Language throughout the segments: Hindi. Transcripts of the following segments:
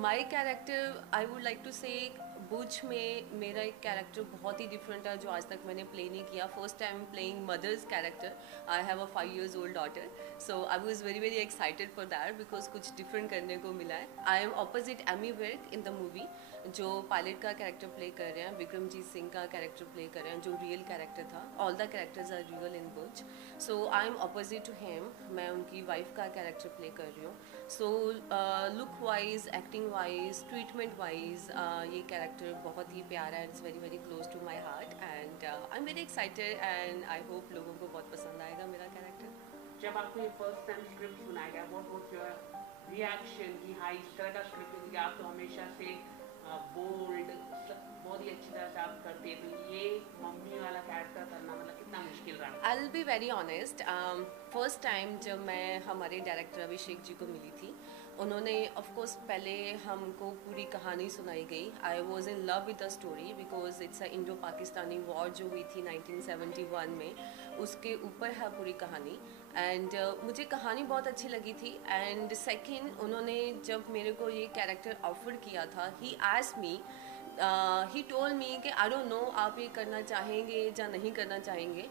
My character I would like to say Bhuj में मेरा एक कैरेक्टर बहुत ही डिफरेंट है जो आज तक मैंने प्ले नहीं किया. First time playing mother's character. I have a 5 years old daughter, so I was very very excited for that because कुछ डिफरेंट करने को मिला है. I am opposite Ammy Virk in the movie, जो पायलट का कैरेक्टर प्ले कर रहे हैं. विक्रमजीत सिंह का कैरेक्टर प्ले कर रहे हैं जो रियल कैरेक्टर था. All the characters are real in बुज, so I am opposite to him. मैं उनकी वाइफ का कैरेक्टर प्ले कर रही हूँ. So look wise, acting wise, treatment wise ये कैरेक्टर बहुत ही प्यारा है. It's very very close to my heart and I am very excited and I hope लोगों को बहुत पसंद आएगा मेरा कैरेक्टर. जब आपको ये फर्स्ट टाइम स्क्रिप्ट सुनाया गया, व्हाट वाज योर रिएक्शन कि हाँ इस तरह का स्क्रिप्ट क्योंकि आप तो हमेशा से बोल्ड बहुत ही अच्छी तरह से आप करते हैं, तो ये मम्मी वाला कैरेक्टर करना मतलब कितना मुश्किल रहा? आई will be very honest. First time जब मैं हमारे डायरेक्टर अभिषेक जी को मिली थी, उन्होंने ऑफ कोर्स पहले हमको पूरी कहानी सुनाई गई. I was in love with the story because it's a Indo Pakistani war जो हुई थी 1971 में, उसके ऊपर है पूरी कहानी. एंड मुझे कहानी बहुत अच्छी लगी थी. एंड सेकेंड, उन्होंने जब मेरे को ये कैरेक्टर ऑफर किया था, he asked me, he told me कि आई डोंट नो आप ये करना चाहेंगे या नहीं करना चाहेंगे.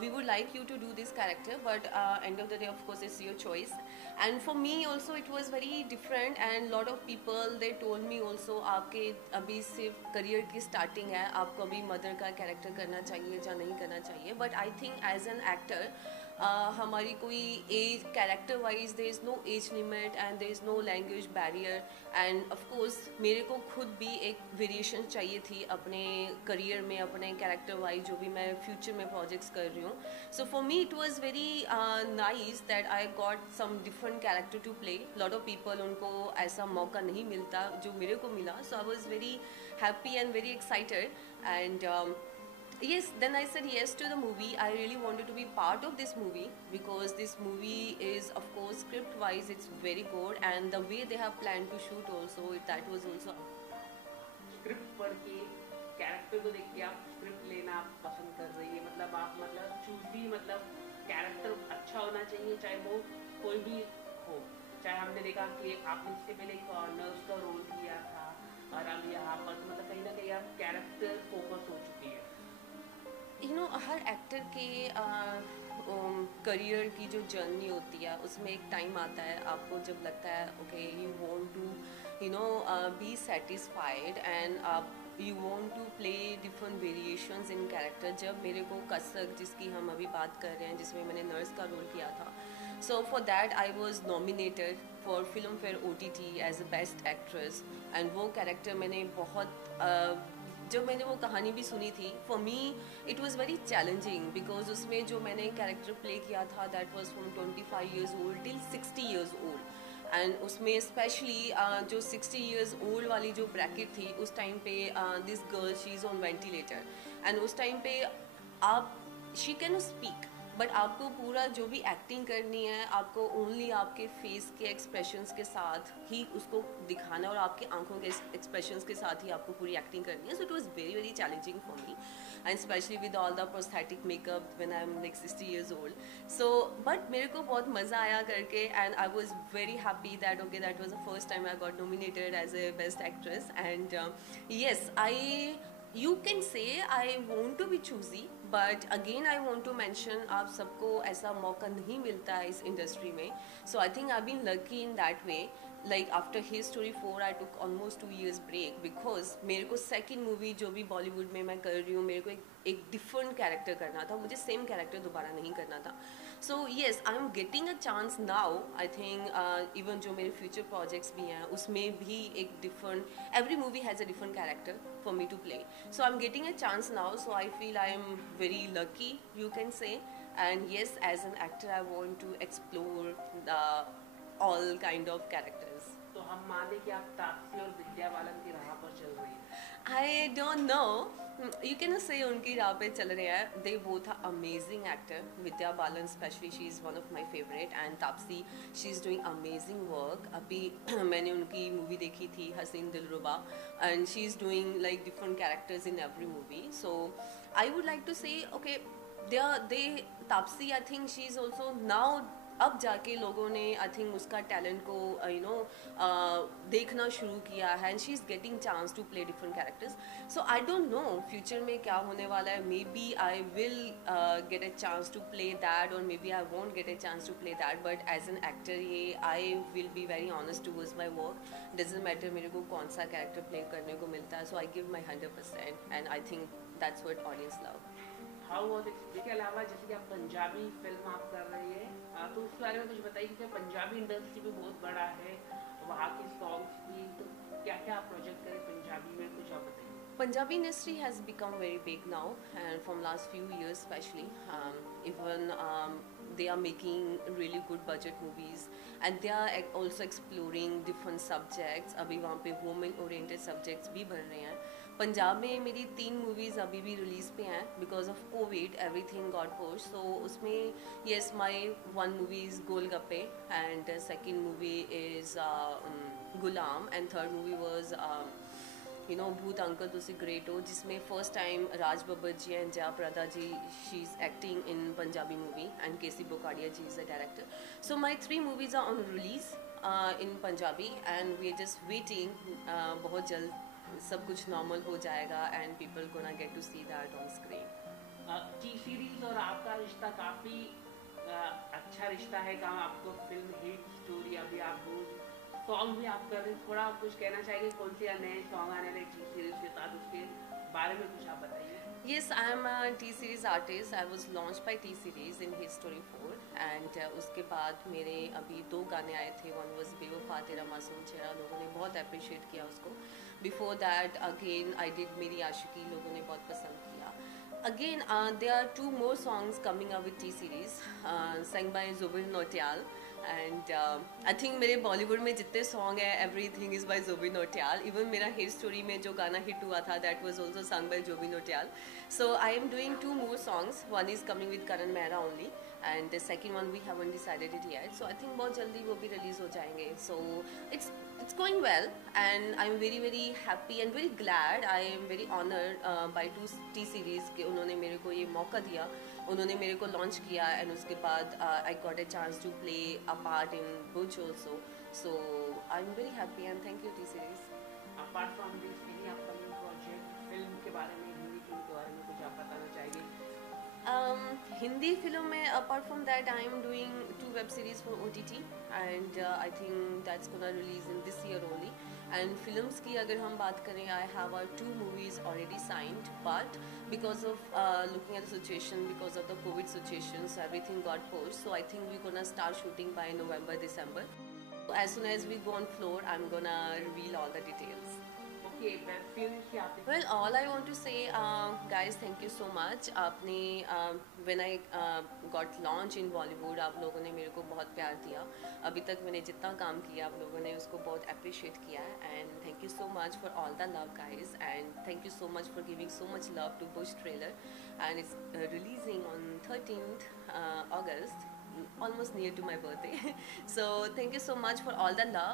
We would like you to do this character but end of the day of course it's your choice. And for me also it was very different and lot of people they told me also आपके अभी सिर्फ करियर की स्टार्टिंग है, आपको अभी मदर का कैरेक्टर करना चाहिए या नहीं करना चाहिए. But I think as an actor हमारी कोई age character wise there is no age limit and there is no language barrier. And of course मेरे को खुद भी एक वेरिएशन चाहिए थी अपने करियर में, अपने कैरेक्टर वाइज जो भी मैं फ्यूचर में प्रोजेक्ट्स कर रही हूँ. So for me it was very nice that I got some different character to play. Lot of people उनको ऐसा मौका नहीं मिलता जो मेरे को मिला. So I was very happy and very excited and yes, then I said yes to the movie. I really wanted to be part of this movie because this movie is of course script wise it's very good and the way they have planned to shoot also that was also. Script पढ़ के कैरेक्टर को देख के आप स्क्रिप्ट लेना आप पसंद कर रही है, मतलब आप मतलब चूजी मतलब कैरेक्टर अच्छा होना चाहिए चाहे वो कोई भी हो. चाहे हमने देखा कि आपने इससे पहले एक नर्स का रोल किया था और अब यहाँ पर तो मतलब कहीं ना कहीं आप कैरेक्टर फोकस हो चुकी है. यू नो हर एक्टर के करियर की जो जर्नी होती है उसमें एक टाइम आता है आपको जब लगता है okay you want to you know be satisfied and आप you want to play different variations in character. जब मेरे को कसक जिसकी हम अभी बात कर रहे हैं जिसमें मैंने नर्स का रोल किया था, so for that I was nominated for Filmfare OTT as a best actress. And वो कैरेक्टर मैंने बहुत जब मैंने वो कहानी भी सुनी थी for me it was very challenging because उसमें जो मैंने कैरेक्टर प्ले किया था that was from 25 years old till 60 years old. And उसमें स्पेशली जो 60 years old वाली जो ब्रैकेट थी उस टाइम पे this girl she is on ventilator and उस टाइम पे आप शी कैन स्पीक बट आपको पूरा जो भी एक्टिंग करनी है आपको ओनली आपके फेस के एक्सप्रेशंस के साथ ही उसको दिखाना और आपके आंखों के एक्सप्रेशंस के साथ ही आपको पूरी एक्टिंग करनी है. So it was very very challenging for me and specially with all the prosthetic makeup when I am like 60 years old. So but मेरे को बहुत मज़ा आया करके and I was very happy that okay that was the first time I got nominated as a best actress. And yes I you can say I want to be choosy but again I want to mention आप सबको ऐसा मौका नहीं मिलता है इस इंडस्ट्री में. So I think I been lucky in that way. Like after his story 4 I took almost 2 years break because मेरे को सेकेंड मूवी जो भी बॉलीवुड में मैं कर रही हूँ मेरे को एक डिफरेंट कैरेक्टर करना था. मुझे सेम कैरेक्टर दोबारा नहीं करना था. So yes I am getting a chance now. I think even जो मेरे फ्यूचर प्रोजेक्ट्स भी हैं उसमें भी एक different every movie has a different character for me to play. So I'm getting a chance now, so I feel I am very lucky, you can say. And yes, as an actor, I want to explore the all kind of characters. तो हम माने कि आप तापसी और विद्या बालन की राह पर चल रही हैं. I don't know. You can say उनकी राह पे चल रहे हैं. They both are amazing actor. Vidya Balan especially, she is one of my favorite. And Taapsee, she is doing amazing work. अभी मैंने उनकी मूवी देखी थी हसीन दिलरुबा and she is doing like different characters in every movie. So I would like to say okay, they Taapsee, I think she is also now अब जाके लोगों ने आई थिंक उसका टैलेंट को देखना शुरू किया है and she is getting chance to play different characters. So I don't know future में क्या होने वाला है. Maybe I will get a chance to play that और maybe I won't get a chance to play that, but as an actor ये I will be very honest towards my work. Doesn't matter मेरे को कौन सा कैरेक्टर प्ले करने को मिलता है. So I give my 100% and I think that's what audience love. How was it? इसके अलावा जैसे कि आप पंजाबी फिल्म आप कर रही है, तो उसके बारे में कुछ बताइए, क्योंकि पंजाबी इंडस्ट्री भी बहुत बड़ा है, वहाँ के सॉन्ग्स भी, तो क्या क्या आप प्रोजेक्ट करें पंजाबी में, कुछ आप बताइए. Punjabi industry has become very big now, and from last few years especially, even they are making really good budget movies, and they are also exploring different subjects. अभी वहाँ पे women oriented subjects भी बन रहे हैं. पंजाब में मेरी 3 मूवीज़ अभी भी रिलीज़ पे हैं because of COVID everything got post. So उसमें yes my 1 movie is Golgappe and second movie is Ghulam and third movie was Bhoot uncle Tusi great Ho, जिसमें first time Raj Babbar ji and Jaya Prada ji she is acting in Punjabi movie and KC Bokadia ji is a director. So my 3 movies are on release in Punjabi and we are just waiting. बहुत जल्द सब कुछ नॉर्मल हो जाएगा and people gonna get to see that on screen. T Series और आपका रिश्ता काफ़ी अच्छा रिश्ता है, कहाँ आपको फिल्म हिट स्टोरी, अभी आप सॉन्ग भी आप कर रहे हैं, थोड़ा आप कुछ कहना चाहिए कौन से नए सॉन्ग आने वाले टी सीरीज के साथ, उसके बारे में कुछ आप बताइए. Yes, I am a T-Series artist. I was launched by T-Series in Hit Story 4 and उसके बाद मेरे अभी 2 गाने आए थे. One was बेवफा तेरा मासूम चेहरा, लोगों ने बहुत अप्रिशिएट किया उसको. Before that again I did मेरी आशिकी, लोगों ने बहुत पसंद किया. Again there are 2 more songs coming up with T-Series sang by Zubin Nautiyal. And I think मेरे बॉलीवुड में जितने सॉन्ग हैं everything is by Zubin Nautiyal. Even मेरा हिट स्टोरी में जो गाना हिट हुआ था that was also sung by Zubin Nautiyal. So I am doing 2 more songs. One is coming with Karan Mehra only and the second one we haven't decided it yet. So I think बहुत जल्दी वो भी रिलीज़ हो जाएंगे. So it's going well and I'm very very happy and very glad. I am very honored by 2 T-Series कि उन्होंने मेरे को ये मौका दिया, उन्होंने मेरे को लॉन्च किया एंड उसके बाद I got a chance to play a part in Bhuj also. So I am very happy and thank you T-Series. Apart from this any upcoming project, film के बारे में, हिंदी फिल्म के बारे में कुछ आप बताना चाहिए? हिंदी फिल्म में apart from that I am doing 2 web series for OTT and I think that's gonna release in this year only. And films की अगर हम बात करें, I have 2 movies already signed, but because of looking at the situation, because of the COVID situation, so everything got pushed. So I think we're gonna start shooting by November, December. So as soon as we go on floor, I'm gonna reveal all the details. Okay, web films की आपने. Well, all I want to say, guys, thank you so much. आपने when I got launched in Bollywood, आप लोगों ने मेरे को बहुत प्यार दिया. अभी तक मैंने जितना काम किया आप लोगों ने उसको बहुत अप्रिशिएट किया है and thank you so much for all the love guys and thank you so much for giving so much love to bush trailer and it's releasing on 13th August, almost near to my birthday. So thank you so much for all the love.